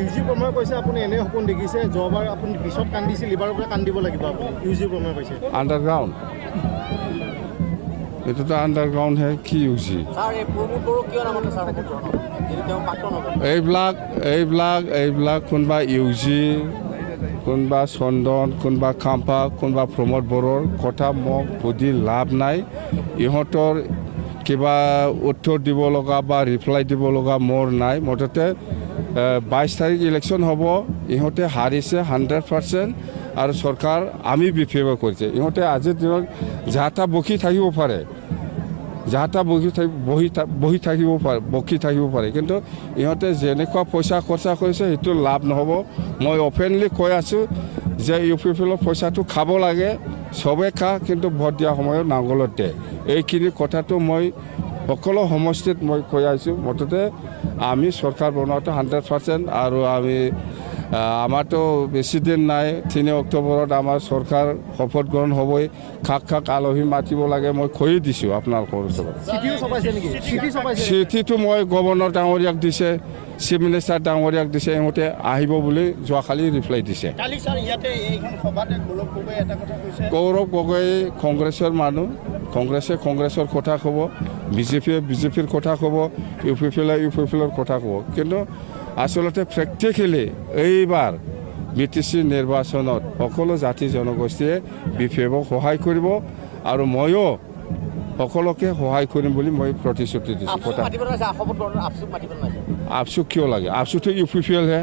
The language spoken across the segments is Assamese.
ইউজি প্ৰময় কৈছে আপুনি এনে সপোন দেখিছে যোৱাবাৰ আপুনি পিছত কান্দিছিল এবাৰৰ পৰা কান্দিব লাগিব আপুনি ইউজি প্ৰময় কৈছে আণ্ডাৰগ্ৰাউণ্ড এইটোতো আণ্ডাৰগ্ৰাউণ্ড হে কি ইউজি এইবিলাক কোনোবা ইউজি কোনোবা চন্দন কোনোবা খাম্পা কোনোবা প্ৰমোদ বড়োৰ কথা মোক সুধি লাভ নাই ইহঁতৰ কিবা উত্তৰ দিব লগা বা ৰিপ্লাই দিব লগা মোৰ নাই মুঠতে 22 তাৰিখ ইলেকশ্যন হ'ব ইহঁতে হাৰিছে 100% আৰু চৰকাৰ আমি বিফেভাৰ কৰিছে ইহঁতে আজিৰ দিনত যাহা বকি থাকিব পাৰে যাহা বকি থাকিব পাৰে কিন্তু ইহঁতে যেনেকুৱা পইচা খৰচা কৰিছে সেইটো লাভ নহ'ব মই অপেনলি কৈ আছোঁ যে ইউ পি পি এলৰ পইচাটো খাব লাগে চবে খা কিন্তু ভোট দিয়া সময়ত নাঙলত দিয়ে এইখিনি কথাটো মই সকলো সমষ্টিত মই কৈ আছোঁ মুঠতে আমি চৰকাৰ বনোৱাটো 100% আৰু আমি আমাৰতো বেছি দিন নাই 3 অক্টোবৰত আমাৰ চৰকাৰ শপত গ্ৰহণ হ'বই খাক আলহী মাতিব লাগে মই কৈ দিছোঁ আপোনালোকৰ ওচৰত চিঠিটো মই গভৰ্ণৰ ডাঙৰীয়াক দিছে চিফ মিনিষ্টাৰ ডাঙৰীয়াক দিছে ইহঁতে আহিব বুলি যোৱাকালি ৰিপ্লাই দিছে গৌৰৱ গগৈ কংগ্ৰেছৰ মানুহ কংগ্ৰেছৰ কথা ক'ব বিজেপিৰ কথা ক'ব ইউ পি পি এলৰ কথা ক'ব কিন্তু আচলতে প্ৰেক্টিকেলি এইবাৰ BTC নিৰ্বাচনত সকলো জাতি জনগোষ্ঠীয়ে বিফেভাৰক সহায় কৰিব আৰু ময়ো সকলোকে সহায় কৰিম বুলি মই প্ৰতিশ্ৰুতি দিছোঁ কথা আপচু কিয় লাগে আপচুটো ইউ পি পি এলহে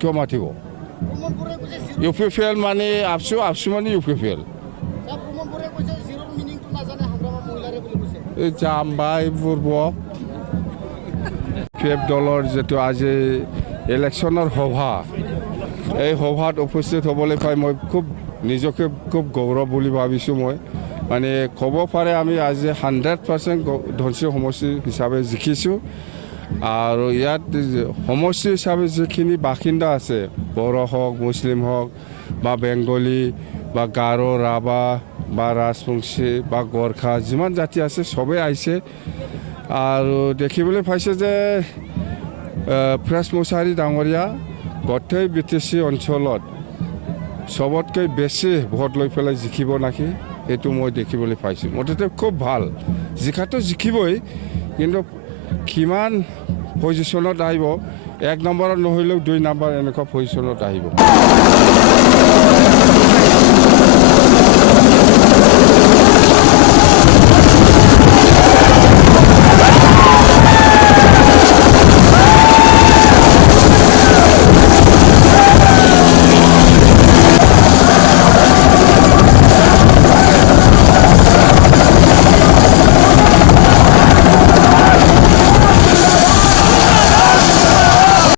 কিয় মাতিব ইউ পি পি এল মানে আপচু মানে ইউ পি পি এল এই জাম্বা এইবোৰ বক PF দলৰ যেটো আজি ইলেকশ্যনৰ সভা এই সভাত উপস্থিত হ'বলৈ পাই মই নিজকে খুব গৌৰৱ বুলি ভাবিছোঁ মই মানে ক'ব পাৰে আমি আজি 100% ধনশী সমষ্টি হিচাপে জিকিছোঁ আৰু ইয়াত সমষ্টি হিচাপে যিখিনি বাসিন্দা আছে বড়ো হওক মুছলিম হওক বা বেংগলী বা গাৰো ৰাভা বা ৰাজবংশী বা গোৰ্খা যিমান জাতি আছে চবেই আহিছে আৰু দেখিবলৈ পাইছে যে প্ৰেছ মুছাহাৰী ডাঙৰীয়া গোটেই BTC অঞ্চলত সবতকৈ বেছি ভোট লৈ পেলাই জিকিব নাকি এইটো মই দেখিবলৈ পাইছোঁ মুঠতে খুব ভাল জিকাটো জিকিবই কিন্তু কিমান পজিশ্যনত আহিব 1 নম্বৰত নহ'লেও 2 নম্বৰ এনেকুৱা পজিশ্যনত আহিব